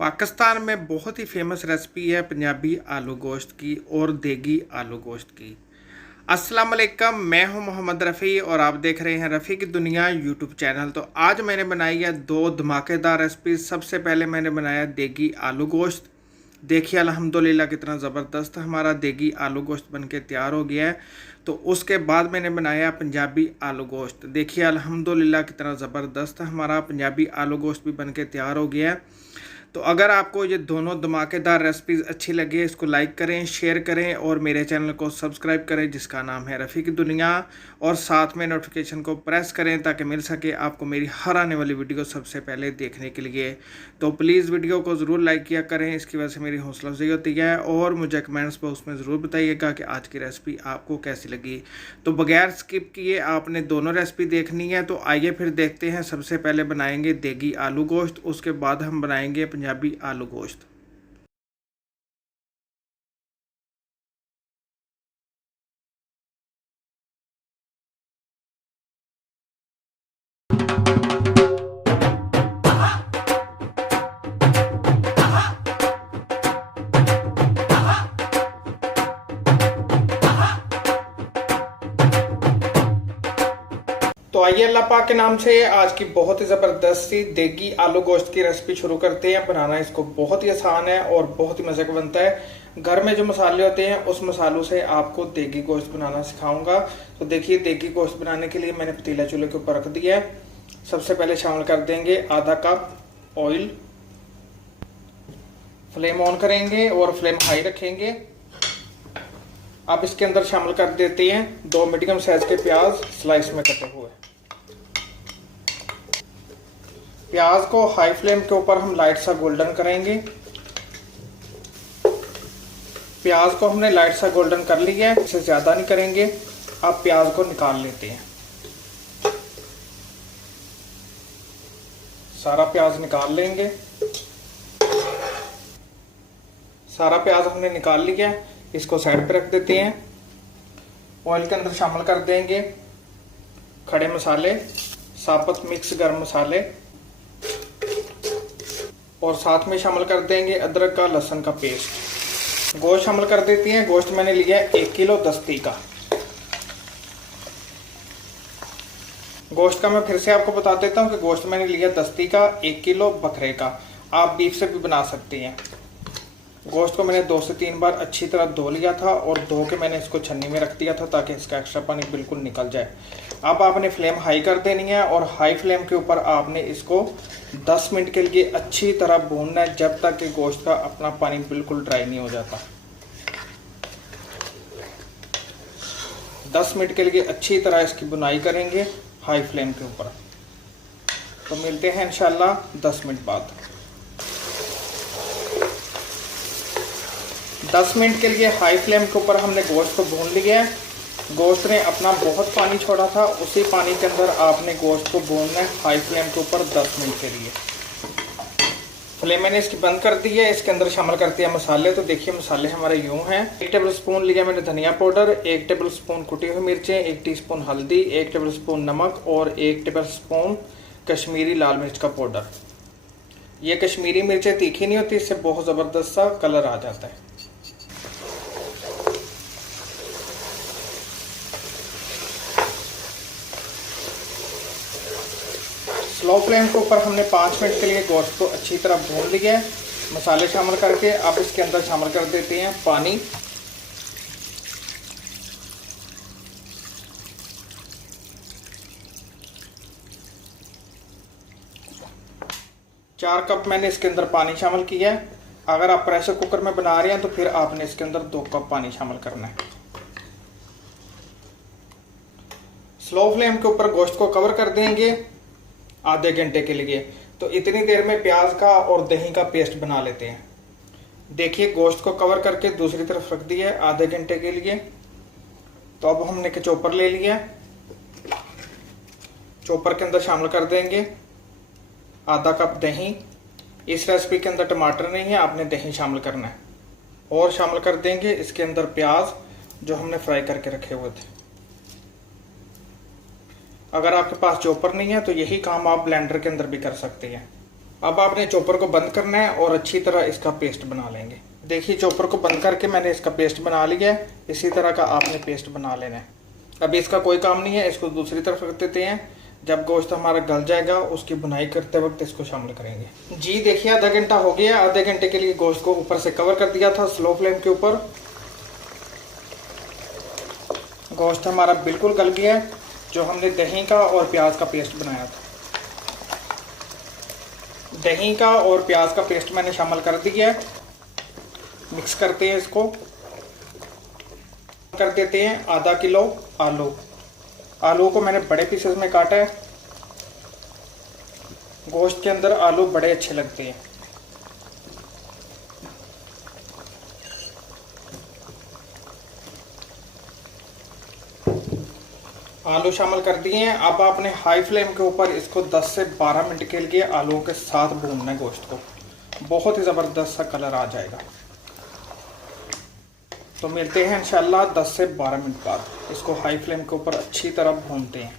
पाकिस्तान में बहुत ही famous recipe है पंजाबी आलू गोश्त की और देगी आलू गोश्त की। अस्सलाम वालेकुम, मैं हूं मोहम्मद रफ़ी और आप देख रहे हैं रफ़ी की दुनिया यूट्यूब चैनल। तो आज मैंने बनाई है दो धमाकेदार रेसिपी। सबसे पहले मैंने बनाया देगी आलू गोश्त। देखिए अल्हम्दुलिल्लाह कितना ज़बरदस्त हमारा देगी आलू गोश्त बनके तैयार हो गया है। तो उसके बाद मैंने बनाया पंजाबी आलू गोश्त। देखिए अल्हम्दुलिल्लाह कितना ज़बरदस्त हमारा पंजाबी आलू गोश्त भी बनके तैयार हो गया है। तो अगर आपको ये दोनों धमाकेदार रेसिपीज़ अच्छी लगे, इसको लाइक करें, शेयर करें और मेरे चैनल को सब्सक्राइब करें जिसका नाम है रफ़ी की दुनिया, और साथ में नोटिफिकेशन को प्रेस करें ताकि मिल सके आपको मेरी हर आने वाली वीडियो सबसे पहले देखने के लिए। तो प्लीज़ वीडियो को ज़रूर लाइक किया करें, इसकी वजह से मेरी हौसला अफजाई होती है। और मुझे कमेंट्स बॉक्स में ज़रूर बताइएगा कि आज की रेसिपी आपको कैसी लगी। तो बगैर स्किप किए आपने दोनों रेसिपी देखनी है। तो आइए फिर देखते हैं। सबसे पहले बनाएंगे देगी आलू गोश्त, उसके बाद हम बनाएंगे पंजाबी आलू गोश्त। तो आइए अल्लाह पाक के नाम से आज की बहुत ही ज़बरदस्त सी देगी आलू गोश्त की रेसिपी शुरू करते हैं। बनाना इसको बहुत ही आसान है और बहुत ही मज़े का बनता है। घर में जो मसाले होते हैं उस मसालों से आपको देगी गोश्त बनाना सिखाऊंगा। तो देखिए देगी गोश्त बनाने के लिए मैंने पतीला चूल्हे के ऊपर रख दिया है। सबसे पहले शामिल कर देंगे आधा कप ऑयल। फ्लेम ऑन करेंगे और फ्लेम हाई रखेंगे। अब इसके अंदर शामिल कर देते हैं 2 मीडियम साइज के प्याज स्लाइस में कटे हुए। प्याज को हाई फ्लेम के ऊपर हम लाइट सा गोल्डन करेंगे। प्याज को हमने लाइट सा गोल्डन कर लिया है, इससे ज्यादा नहीं करेंगे। अब प्याज को निकाल लेते हैं। सारा प्याज निकाल लेंगे। सारा प्याज हमने निकाल लिया है, इसको साइड पे रख देते हैं। ऑयल के अंदर शामिल कर देंगे खड़े मसाले, साबुत मिक्स गर्म मसाले, और साथ में शामिल कर देंगे अदरक का लहसुन का पेस्ट। गोश्त शामिल कर देती हैं। गोश्त मैंने लिया है 1 किलो दस्ती का। गोश्त का मैं फिर से आपको बता देता हूं कि गोश्त मैंने लिया दस्ती का 1 किलो बकरे का। आप बीफ से भी बना सकते हैं। गोश्त को मैंने 2 से 3 बार अच्छी तरह धो लिया था और धो के मैंने इसको छन्नी में रख दिया था ताकि इसका एक्स्ट्रा पानी बिल्कुल निकल जाए। अब आपने फ्लेम हाई कर देनी है और हाई फ्लेम के ऊपर आपने इसको 10 मिनट के लिए अच्छी तरह भूनना है, जब तक कि गोश्त का अपना पानी बिल्कुल ड्राई नहीं हो जाता। 10 मिनट के लिए अच्छी तरह इसकी बुनाई करेंगे हाई फ्लेम के ऊपर। तो मिलते हैं इंशाल्लाह 10 मिनट बाद। 10 मिनट के लिए हाई फ्लेम के ऊपर हमने गोश्त को भून लिया है। गोश्त ने अपना बहुत पानी छोड़ा था, उसी पानी के अंदर आपने गोश्त को भूनना है हाई फ्लेम के ऊपर 10 मिनट के लिए। फ्लेम मैंने इसकी बंद कर दी है। इसके अंदर शामिल करते हैं मसाले। तो देखिए मसाले हमारे यूं हैं। 1 टेबल स्पून लिया मैंने धनिया पाउडर, 1 टेबल स्पून कुटी हुई मिर्चें, 1 टीस्पून हल्दी, 1 टेबल स्पून नमक और 1 टेबल स्पून कश्मीरी लाल मिर्च का पाउडर। ये कश्मीरी मिर्चें तीखी नहीं होती, इससे बहुत ज़बरदस्त सा कलर आ जाता है। स्लो फ्लेम के ऊपर हमने 5 मिनट के लिए गोश्त को अच्छी तरह भून लिया है मसाले शामिल करके। अब इसके अंदर शामिल कर देते हैं पानी। चार कप मैंने इसके अंदर पानी शामिल किया है। अगर आप प्रेशर कुकर में बना रहे हैं तो फिर आपने इसके अंदर 2 कप पानी शामिल करना है। स्लो फ्लेम के ऊपर गोश्त को कवर कर देंगे आधे घंटे के लिए। तो इतनी देर में प्याज का और दही का पेस्ट बना लेते हैं। देखिए गोश्त को कवर करके दूसरी तरफ रख दिया है आधे घंटे के लिए। तो अब हमने के चॉपर ले लिया। चॉपर के अंदर शामिल कर देंगे आधा कप दही। इस रेसिपी के अंदर टमाटर नहीं है, आपने दही शामिल करना है। और शामिल कर देंगे इसके अंदर प्याज जो हमने फ्राई करके रखे हुए थे। अगर आपके पास चॉपर नहीं है तो यही काम आप ब्लेंडर के अंदर भी कर सकते हैं। अब आपने चॉपर को बंद करना है और अच्छी तरह इसका पेस्ट बना लेंगे। देखिए चॉपर को बंद करके मैंने इसका पेस्ट बना लिया है। इसी तरह का आपने पेस्ट बना लेना है। अभी इसका कोई काम नहीं है, इसको दूसरी तरफ रख देते हैं। जब गोश्त हमारा गल जाएगा उसकी बुनाई करते वक्त इसको शामिल करेंगे। जी देखिए आधा घंटा हो गया। आधे घंटे के लिए गोश्त को ऊपर से कवर कर दिया था स्लो फ्लेम के ऊपर। गोश्त हमारा बिल्कुल गल गया है। जो हमने दही का और प्याज का पेस्ट बनाया था, दही का और प्याज का पेस्ट मैंने शामिल कर दिया है। मिक्स करते हैं इसको। कर देते हैं आधा किलो आलू। आलू को मैंने बड़े पीसेस में काटा है। गोश्त के अंदर आलू बड़े अच्छे लगते हैं। आलू शामिल कर दिए हैं। अब आपने हाई फ्लेम के ऊपर इसको 10 से 12 मिनट के लिए आलूओं के साथ भूनना है गोश्त को। बहुत ही ज़बरदस्त सा कलर आ जाएगा। तो मिलते हैं इंशाल्लाह 10 से 12 मिनट बाद। इसको हाई फ्लेम के ऊपर अच्छी तरह भूनते हैं।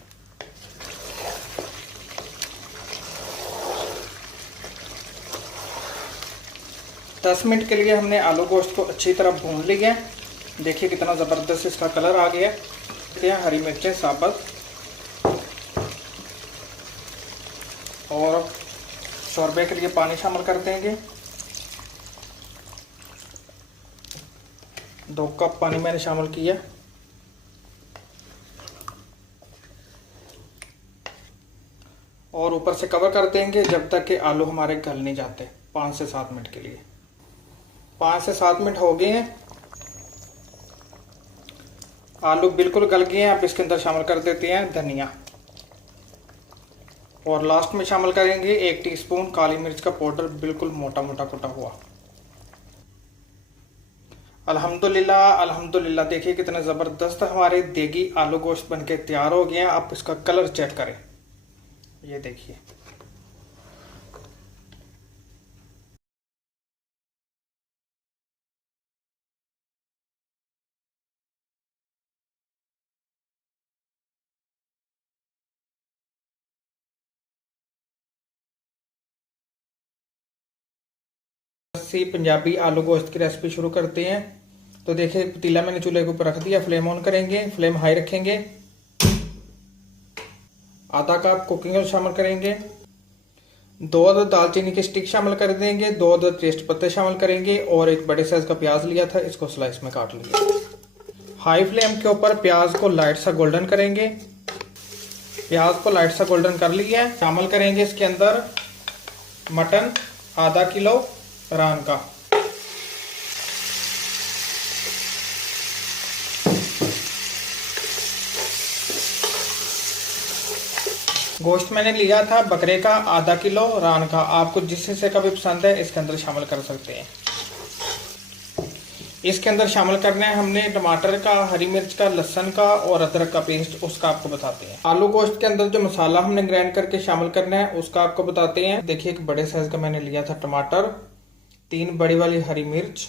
दस मिनट के लिए हमने आलू गोश्त को अच्छी तरह भून लिया है। देखिए कितना ज़बरदस्त इसका कलर आ गया है। हरी मिर्चें साबुत और शोरबे के लिए पानी शामिल कर देंगे। 2 कप पानी मैंने शामिल किया। और ऊपर से कवर कर देंगे जब तक कि आलू हमारे गल नहीं जाते। 5 से 7 मिनट के लिए। 5 से 7 मिनट हो गए हैं। आलू बिल्कुल गल गए हैं। अब इसके अंदर शामिल कर देते हैं धनिया। और लास्ट में शामिल करेंगे 1 टीस्पून काली मिर्च का पाउडर, बिल्कुल मोटा मोटा कुटा हुआ। अल्हम्दुलिल्लाह अल्हम्दुलिल्लाह। देखिए कितने ज़बरदस्त हमारे देगी आलू गोश्त बनके तैयार हो गए हैं। आप इसका कलर चेक करें, ये देखिए। पंजाबी आलू गोश्त की रेसिपी शुरू करते हैं। तो देखिए पतीला मैंने चूल्हे के ऊपर रख दिया। फ्लेम ऑन करेंगे, फ्लेम हाई रखेंगे। आधा कप कुकिंग ऑयल शामिल करेंगे। 2 अदद दालचीनी की स्टिक शामिल कर देंगे। 2 अदद तेज पत्ते शामिल करेंगे। और एक बड़े साइज का प्याज लिया था, इसको स्लाइस में काट लिया। हाई फ्लेम के ऊपर प्याज को लाइट सा गोल्डन करेंगे। प्याज को लाइट सा गोल्डन कर लिया है। शामिल करेंगे इसके अंदर मटन आधा किलो रान का। गोश्त मैंने लिया था बकरे का आधा किलो रान का। आपको जिस हिस्से का भी पसंद है इसके अंदर शामिल कर सकते हैं। इसके अंदर शामिल करना है हमने टमाटर का, हरी मिर्च का, लहसुन का और अदरक का पेस्ट, उसका आपको बताते हैं। आलू गोश्त के अंदर जो मसाला हमने ग्राइंड करके शामिल करना है उसका आपको बताते हैं। देखिए एक बड़े साइज का मैंने लिया था टमाटर, 3 बड़ी वाली हरी मिर्च,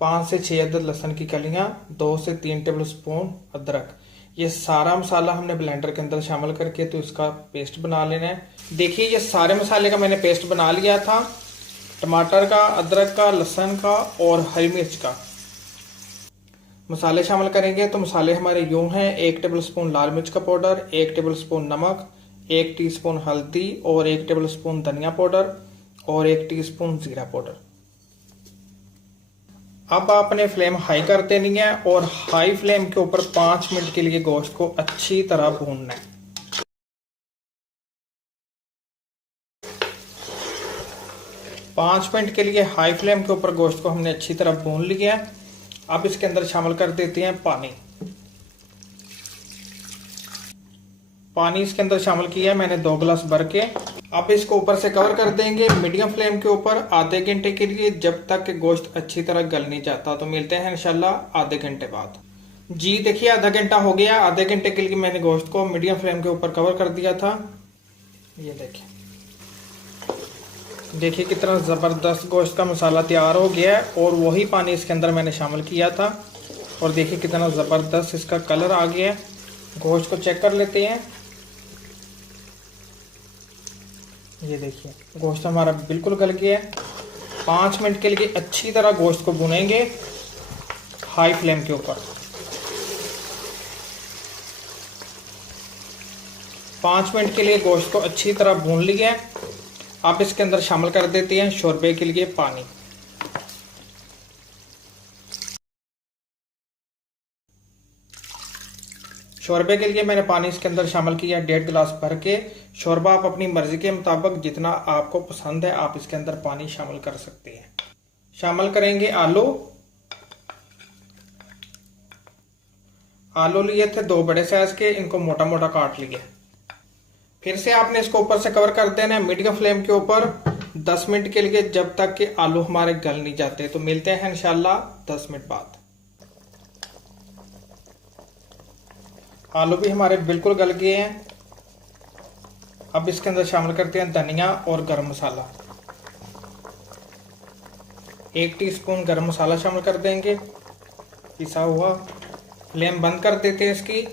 5 से 6 अदद लहसुन की कलियां, 2 से 3 टेबल स्पून अदरक। ये सारा मसाला हमने ब्लेंडर के अंदर शामिल करके तो इसका पेस्ट बना लेना है। देखिए ये सारे मसाले का मैंने पेस्ट बना लिया था। टमाटर का, अदरक का, लहसुन का और हरी मिर्च का मसाले शामिल करेंगे। तो मसाले हमारे यूं हैं: 1 टेबल स्पून लाल मिर्च का पाउडर, 1 टेबल स्पून नमक, 1 टीस्पून हल्दी और 1 टेबल स्पून धनिया पाउडर और 1 टीस्पून जीरा पाउडर। अब आपने फ्लेम हाई कर देनी है और हाई फ्लेम के ऊपर 5 मिनट के लिए गोश्त को अच्छी तरह भूनना है। पाँच मिनट के लिए हाई फ्लेम के ऊपर गोश्त को हमने अच्छी तरह भून लिया है। अब इसके अंदर शामिल कर देते हैं पानी। पानी इसके अंदर शामिल किया है मैंने 2 गिलास भर के। अब इसको ऊपर से कवर कर देंगे मीडियम फ्लेम के ऊपर आधे घंटे के लिए, जब तक कि गोश्त अच्छी तरह गल नहीं जाता। तो मिलते हैं इंशाल्लाह आधे घंटे बाद। जी देखिए आधा घंटा हो गया। आधे घंटे के लिए मैंने गोश्त को मीडियम फ्लेम के ऊपर कवर कर दिया था। ये देखिए कितना ज़बरदस्त गोश्त का मसाला तैयार हो गया है और वही पानी इसके अंदर मैंने शामिल किया था। और देखिए कितना ज़बरदस्त इसका कलर आ गया है। गोश्त को चेक कर लेते हैं। ये देखिए गोश्त हमारा बिल्कुल गल गया है। 5 मिनट के लिए अच्छी तरह गोश्त को भुनेंगे हाई फ्लेम के ऊपर। 5 मिनट के लिए गोश्त को अच्छी तरह भून लिया है। आप इसके अंदर शामिल कर देते हैं शोरबे के लिए पानी। शोरबे के लिए मैंने पानी इसके अंदर शामिल किया 1.5 गिलास भर के। शोरबा आप अपनी मर्जी के मुताबिक जितना आपको पसंद है आप इसके अंदर पानी शामिल कर सकते हैं। शामिल करेंगे आलू। आलू लिए थे 2 बड़े साइज के, इनको मोटा मोटा काट लिया। फिर से आपने इसको ऊपर से कवर कर देना है मीडियम फ्लेम के ऊपर 10 मिनट के लिए, जब तक कि आलू हमारे गल नहीं जाते। तो मिलते हैं इंशाल्लाह 10 मिनट बाद। आलू भी हमारे बिल्कुल गल गए हैं। अब इसके अंदर शामिल करते हैं धनिया और गरम मसाला। 1 टीस्पून गरम मसाला शामिल कर देंगे पिसा हुआ। फ्लेम बंद कर देते हैं इसकी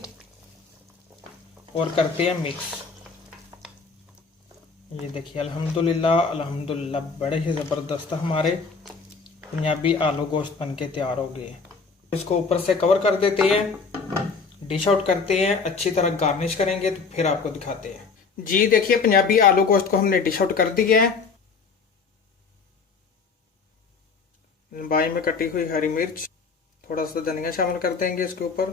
और करते हैं मिक्स। ये देखिए अल्हम्दुलिल्लाह अल्हम्दुलिल्लाह बड़े ही ज़बरदस्त हमारे पंजाबी आलू गोश्त बन के तैयार हो गए। इसको ऊपर से कवर कर देते हैं, डिश आउट करते हैं, अच्छी तरह गार्निश करेंगे तो फिर आपको दिखाते हैं। जी देखिए पंजाबी आलू गोश्त को हमने डिश आउट कर दिया है। लंबाई में कटी हुई हरी मिर्च, थोड़ा सा धनिया शामिल कर देंगे इसके ऊपर।